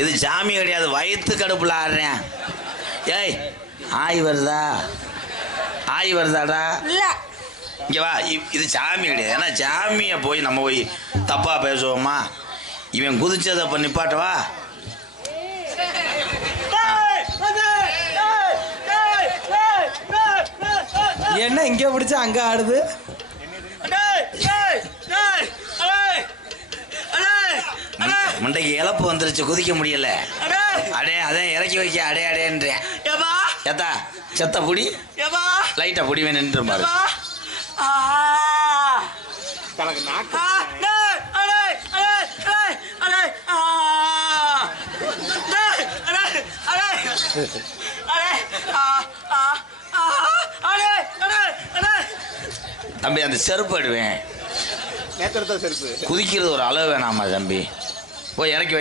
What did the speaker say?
இது சாமி கிடையாது, வயிற்று கடுப்புல ஆடுறேன். ஏய் ஆய் வருதா? ஆய் வருதாடா? இங்க வா. இது சாமி கிடையாது. ஏன்னா சாமியை போய் நம்ம போய் தப்பா பேசுவோமா? இவன் குதிச்சதை பண்ணி நிப்பாட்டவா? என்ன இங்கே பிடிச்சா அங்க ஆடுது? முண்டைக்கு இழப்பு வந்துருச்சு, குதிக்க முடியல. அடே அதான் இறக்கி வைக்க அடே அடேன்றேன். ஏத்தா செத்த புடி, லைட்டா புடி நின்று பாரு. தம்பி அந்த செருப்பு அடுவேன். குதிக்கிறது ஒரு அளவு வேணாமா தம்பி? போய் இறக்கி வை.